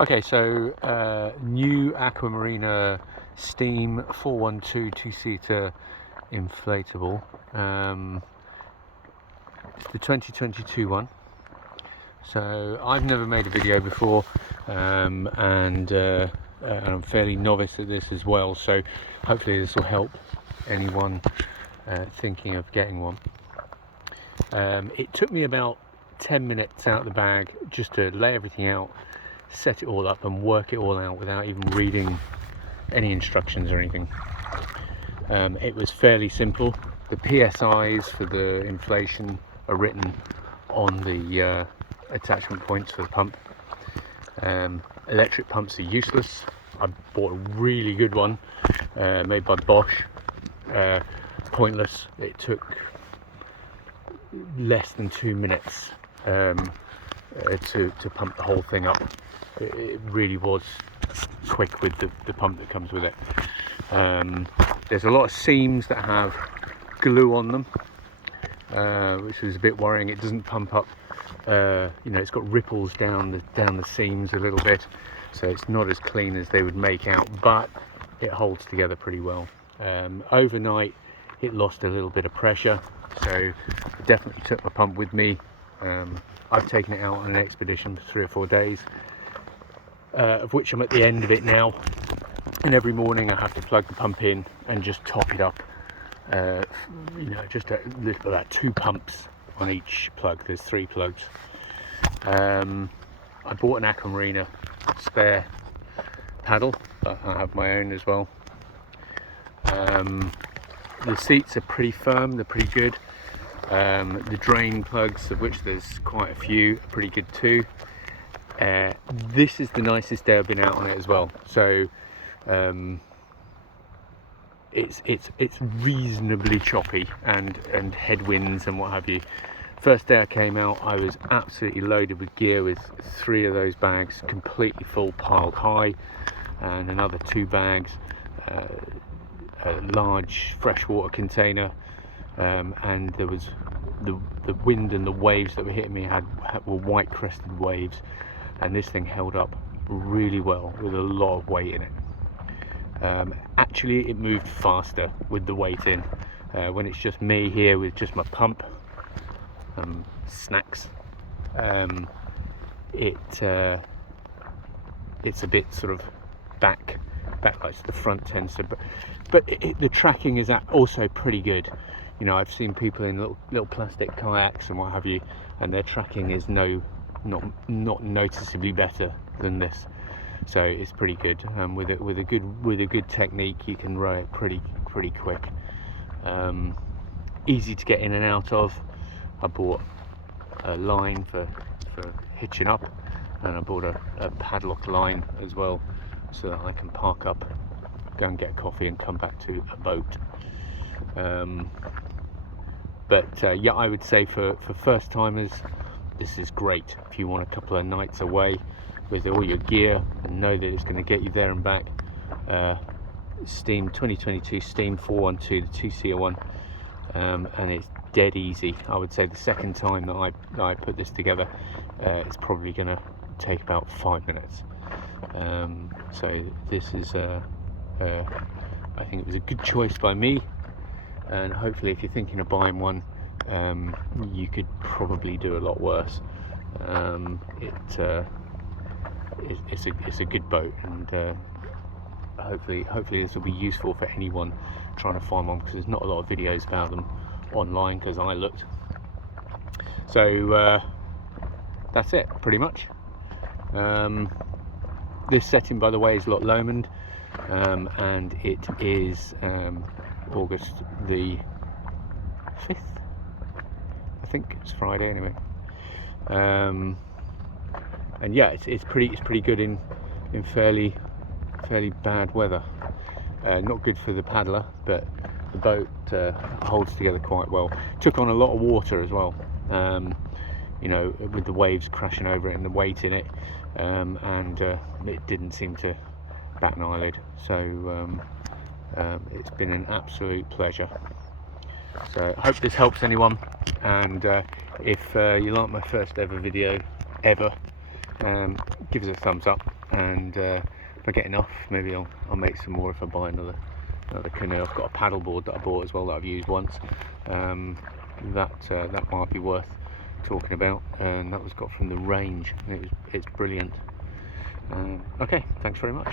Okay, so new Aqua Marina Steam 412 two-seater inflatable. It's the 2022 one. So I've never made a video before, and I'm fairly novice at this as well. So hopefully this will help anyone thinking of getting one. It took me about 10 minutes out of the bag just to lay everything out, set it all up and work it all out without even reading any instructions or anything. It was fairly simple. The PSIs for the inflation are written on the attachment points for the pump. Electric pumps are useless. I bought a really good one made by Bosch. Pointless. It took less than 2 minutes to pump the whole thing up. It really was quick with the pump that comes with it. There's a lot of seams that have glue on them, which is a bit worrying. It doesn't pump up, it's got ripples down the seams a little bit, so it's not as clean as they would make out, but it holds together pretty well. Overnight it lost a little bit of pressure, so I definitely took my pump with me. I've taken it out on an expedition for 3 or 4 days, of which I'm at the end of it now, and every morning I have to plug the pump in and just top it up. Just about 2 pumps on each plug. There's 3 plugs. I bought an Aqua Marina spare paddle, but I have my own as well. The seats are pretty firm, they're pretty good. The drain plugs, of which there's quite a few, are pretty good too. This is the nicest day I've been out on it as well. So it's reasonably choppy and headwinds and what have you. First day I came out, I was absolutely loaded with gear, with 3 of those bags completely full, piled high, and another 2 bags, a large freshwater container, and there was the wind and the waves that were hitting me were white crested waves, and this thing held up really well with a lot of weight in it. Actually it moved faster with the weight in. When it's just me here with just my pump, snacks, it's a bit sort of back like the front tends to, but the tracking is also pretty good. I've seen people in little plastic kayaks and what have you, and their tracking is not noticeably better than this. So it's pretty good. With a good technique, you can row it pretty quick. Easy to get in and out of. I bought a line for hitching up, and I bought a padlock line as well, so that I can park up, go and get a coffee and come back to a boat. Yeah, I would say for first timers, this is great. If you want a couple of nights away with all your gear and know that it's going to get you there and back, Steam 2022 Steam 412, the 2-seater one, and it's dead easy. I would say the second time that I put this together, it's probably going to take about 5 minutes. So this is I think it was a good choice by me, and hopefully if you're thinking of buying one, you could probably do a lot worse. It's a good boat, and hopefully this will be useful for anyone trying to find one, because there's not a lot of videos about them online, because I looked. So that's it pretty much. This setting, by the way, is Loch Lomond, and it is August the 5th, I think it's Friday anyway. And yeah, it's pretty good in fairly bad weather. Not good for the paddler, but the boat holds together quite well. Took on a lot of water as well, with the waves crashing over it and the weight in it, and it didn't seem to bat an eyelid. So it's been an absolute pleasure. So I hope this helps anyone, and if you like my first ever video ever, give us a thumbs up. and if I get enough, maybe I'll make some more if I buy another canoe. I've got a paddle board that I bought as well that I've used once. That might be worth talking about, and that was got from the range, and it's brilliant. Okay, thanks very much.